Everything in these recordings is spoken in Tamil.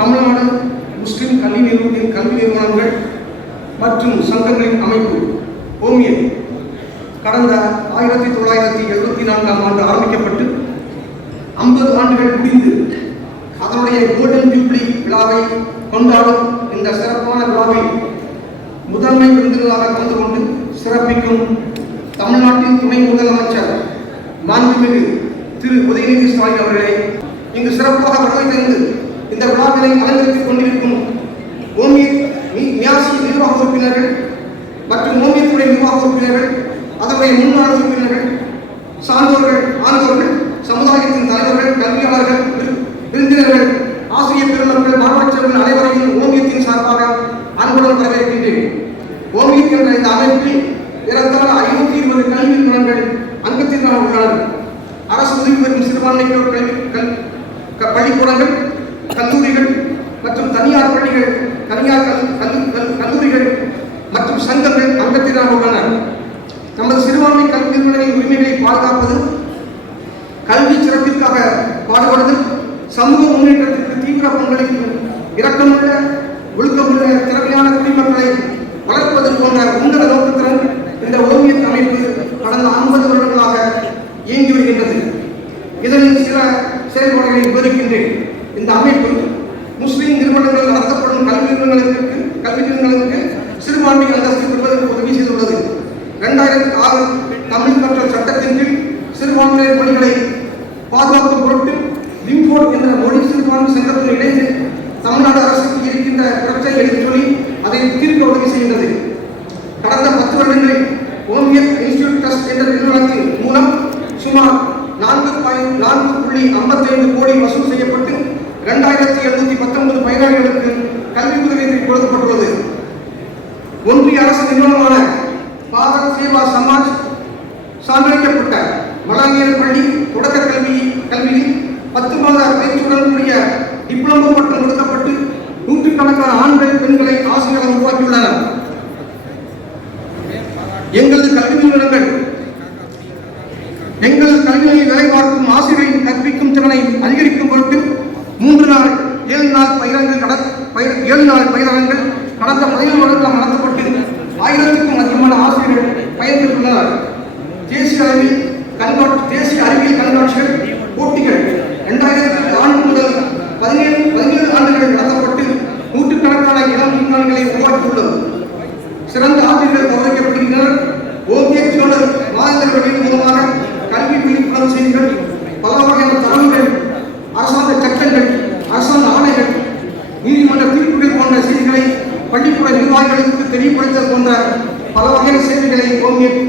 தமிழ்நாடு முஸ்லிம் கல்வி நிறுவனங்கள் மற்றும் சங்கங்களின் அமைப்பு ஓமியன் கடந்த 1974ஆம் ஆண்டு ஆரம்பிக்கப்பட்டு 50 ஆண்டுகள் முடிந்து அதனுடைய கோல்டன் ஜூப்ளி விழாவை கொண்டாடும் இந்த சிறப்பான விழாவில் முதன்மை விருந்தினராக கலந்து கொண்டு சிறப்பிக்கும் தமிழ்நாட்டின் துணை முதலமைச்சர் மாண்புமிகு திரு உதயநிதி ஸ்டாலின் அவர்களே, இங்கு சிறப்பாக வருகை தந்து இந்த விழாவினை அலங்கரித்துக் கொண்டிருக்கும் மியாசி நிர்வாக உறுப்பினர்கள் மற்றும் ஓமியத்துறை நிர்வாக உறுப்பினர்கள், அதனுடைய முன்னாள் உறுப்பினர்கள், சான்றோர்கள், ஆண்டோர்கள், சமுதாயத்தின் தலைவர்கள், கல்வியாளர்கள், விருந்தினர்கள், ஆசிரியர் பெருமக்கள், மாணவர்கள் அனைவரையும் ஓமியத்தின் சார்பாக அன்புடன் வரவேற்கின்றேன். ஓமியம் என்ற இந்த அமைப்பில் ஏறத்தாழ 520 கல்வி நிறுவனங்கள் அங்கத்திற்காக உள்ளனர். அரசு உதவி பெறும் சிறுபான்மையினர் பள்ளிக்கூடங்கள், கல்லூரிகள் மற்றும் தனியார் பள்ளிகள், தனியார் கல்லூரிகள் மற்றும் சங்கங்கள் அங்கத்திற்காக உள்ளன. நமது சிறுபான்மை கல்வி நிறுவனங்களின் உரிமைகளை பாதுகாப்பது, கல்வி சிறப்பிற்காக பாடுபடுதல், சமூக முன்னேற்றத்திற்கு தீவிர பங்களிப்பு, இரக்கமுள்ள ஒழுக்கமுள்ள திறமையான குடிமக்களை வளர்ப்பது போன்ற உன்னத நோக்கத்துடன் இந்த ஓமியத் அமைப்பு கடந்த 50 வருடங்களாக இயங்கி வருகின்றது. இதனில் சில செயல்பாடுகளை விவரிக்கின்றேன். இந்த அமைப்பு முஸ்லிம் நிறுவனங்கள் நடத்தப்படும் கல்வி நிறுவனங்களுக்கு சிறுபான்மை அந்தஸ்து பெறுவதற்கு உதவி செய்துள்ளது. 2006 தமிழ் கற்றல் சட்டத்தின் கீழ் சிறுபான்மையினர் மொழிகளை பாதுகாக்கும் பொருட்டு லிம்போர்ட் என்ற மொழி சிறுபான்மை சங்கத்துடன் இணைந்து தமிழ்நாடு அரசுக்கு இருக்கின்ற பிரச்சனை எடுத்துச் சொல்லி அதை தீர்க்க உதவி செய்கின்றது. கடந்த 10 வருடங்களில் ஓமியத் இன்ஸ்டிடியூட் ட்ரஸ்ட் என்ற நிறுவனத்தின் மூலம் சுமார் 4.55 கோடி வசூல் செய்யப்பட்டு 2719 பயனாளிகளுக்கு கல்வி உதவி கொடுக்கப்பட்டுள்ளது. ஒன்றிய அரசு நிறுவனமான பாரத் சேவா சமாஜ் சான்றளிக்கப்பட்ட மலாங்கியர் பள்ளி தொடக்க கல்வியில் 10 மாத பயிற்சியுடன் கூடிய டிப்ளமோ பட்டம் கொடுக்கப்பட்டு நூற்றுக்கணக்கான ஆண்கள் பெண்களை ஆசிரியர்கள் உருவாக்கியுள்ளனர். எங்களது கல்வி நிறுவனங்கள் எங்களது கல்வியை வேலை பார்க்கும் ஆசிரியர்களின் கற்பிக்கும் திறனை அதிகரிக்கும் பொருட்டு 3 நாள் 7 நாள் பயிலரங்குகள் கடந்த 17 வருடங்களாக நடத்தப்பட்டு 1000க்கும் அதிகமான ஆசிரியர்கள் பயன்பெற்றுள்ளனர். தேசிய அறிவியல் கண்காட்சிகள் போட்டிகள் 2008 முதல் 17 ஆண்டுகள் நடத்தப்பட்டு நூற்றுக்கணக்கான இளம் விஞ்ஞானிகளை உருவாக்கியுள்ளது. சிறந்த ஆசிரியர்கள் கௌரவிக்கப்படுகின்றனர். ஓவியச் சோழர் மாதங்களின் மூலமாக கல்வி விழிப்புணர்வு செய்திகள், பல வகையான தகவல்கள், அரசாங்க சட்டங்கள், அரசாங்க ஆணைகள், நீதிமன்ற தீர்ப்புகள் போன்ற செய்திகளை பள்ளிக்கூட நிர்வாகிகளுக்கு தெரியப்படுத்தல் போன்ற பல வகையான சேவைகளை ஓமியத்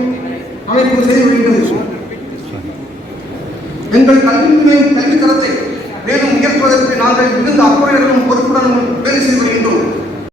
அமைப்பு செய்து வருகிறது. எங்கள் கல்வி தரத்தை